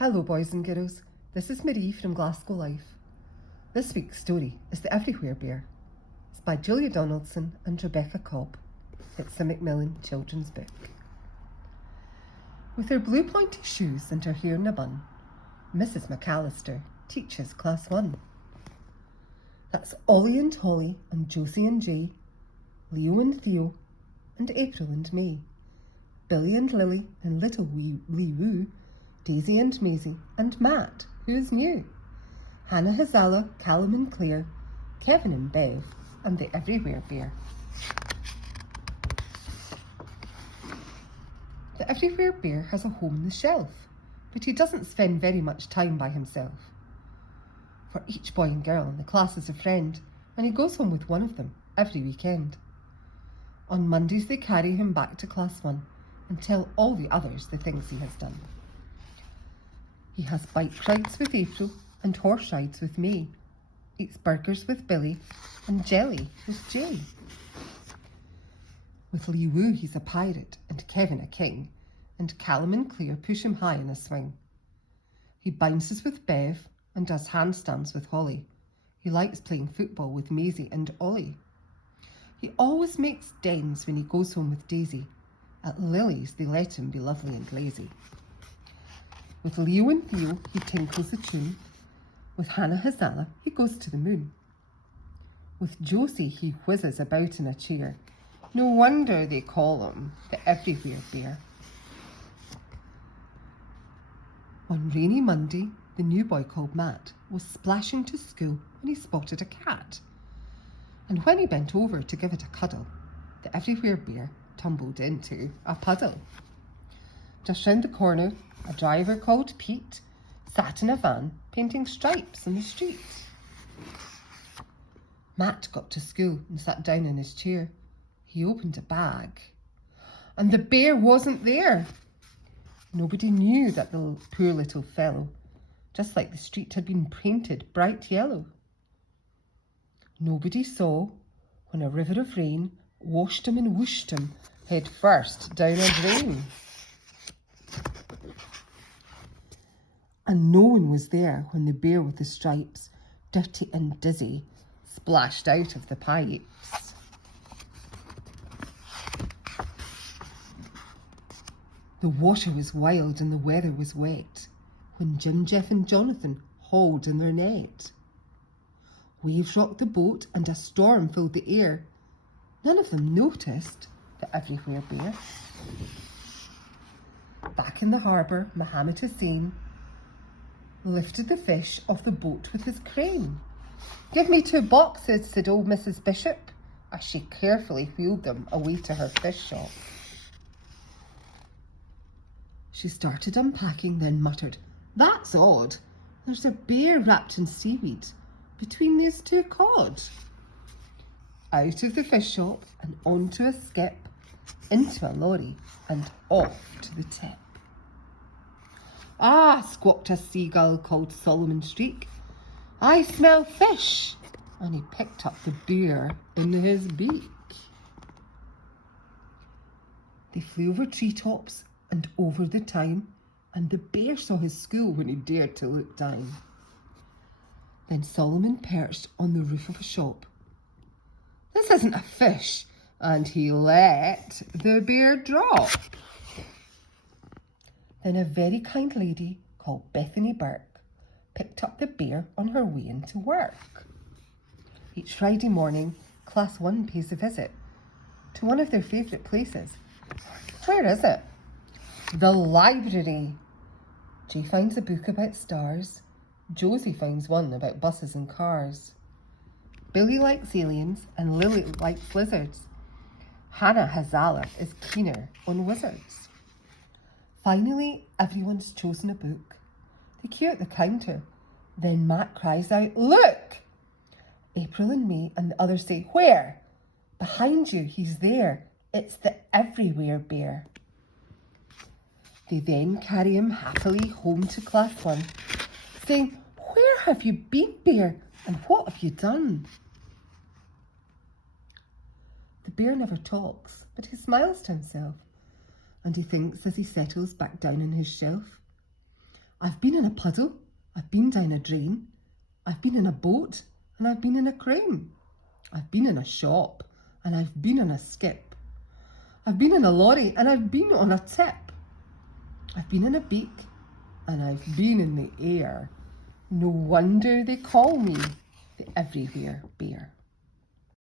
Hello boys and girls, this is Marie from Glasgow Life. This week's story is The Everywhere Bear. It's by Julia Donaldson and Rebecca Cobb. It's a Macmillan children's book. With her blue pointy shoes and her hair in a bun, Mrs. McAllister teaches Class 1. That's Ollie and Holly and Josie and Jay, Leo and Theo, and April and May, Billy and Lily and little wee Lee Woo, Daisy and Maisie, and Matt, who is new, Hannah Hazala, Callum and Claire, Kevin and Bev, and the Everywhere Bear. The Everywhere Bear has a home on the shelf, but he doesn't spend very much time by himself. For each boy and girl in the class is a friend, and he goes home with one of them every weekend. On Mondays they carry him back to Class 1 and tell all the others the things he has done. He has bike rides with April and horse rides with May, eats burgers with Billy and jelly with Jay. With Lee Woo he's a pirate and Kevin a king, and Callum and Claire push him high in a swing. He bounces with Bev and does handstands with Holly. He likes playing football with Maisie and Ollie. He always makes dens when he goes home with Daisy. At Lily's they let him be lovely and lazy. With Leo and Theo, he tinkles a tune. With Hannah Hazala, he goes to the moon. With Josie, he whizzes about in a chair. No wonder they call him the Everywhere Bear. One rainy Monday, the new boy called Matt was splashing to school when he spotted a cat. And when he bent over to give it a cuddle, the Everywhere Bear tumbled into a puddle. Just round the corner, a driver called Pete sat in a van painting stripes on the street. Matt got to school and sat down in his chair. He opened a bag, and the bear wasn't there. Nobody knew that the poor little fellow, just like the street, had been painted bright yellow. Nobody saw when a river of rain washed him and whooshed him head first down a drain. And no one was there when the bear with the stripes, dirty and dizzy, splashed out of the pipes. The water was wild and the weather was wet when Jim, Jeff and Jonathan hauled in their net. Waves rocked the boat and a storm filled the air. None of them noticed the Everywhere Bear. Back in the harbour, Mohammed Hussein lifted the fish off the boat with his crane. "Give me 2 boxes," said old Mrs. Bishop, as she carefully wheeled them away to her fish shop. She started unpacking, then muttered, "That's odd. There's a bear wrapped in seaweed between these 2 cod." Out of the fish shop and onto a skip, into a lorry and off to the tip. "Ah," squawked a seagull called Solomon Streak, "I smell fish," and he picked up the bear in his beak. They flew over treetops and over the thyme, and the bear saw his school when he dared to look down. Then Solomon perched on the roof of a shop. "This isn't a fish," and he let the bear drop. Then a very kind lady called Bethany Burke picked up the bear on her way into work. Each Friday morning, Class 1 pays a visit to one of their favourite places. Where is it? The library. Jay finds a book about stars. Josie finds one about buses and cars. Billy likes aliens and Lily likes lizards. Hannah Hazala is keener on wizards. Finally, everyone's chosen a book. They queue at the counter. Then Matt cries out, "Look!" April and May and the others say, "Where?" "Behind you, he's there. It's the Everywhere Bear." They then carry him happily home to Class 1, saying, "Where have you been, Bear, and what have you done?" The bear never talks, but he smiles to himself, and he thinks as he settles back down on his shelf, I've been in a puddle, I've been down a drain, I've been in a boat and I've been in a crane. I've been in a shop and I've been on a skip. I've been in a lorry and I've been on a tip. I've been in a beak and I've been in the air. No wonder they call me the Everywhere Bear.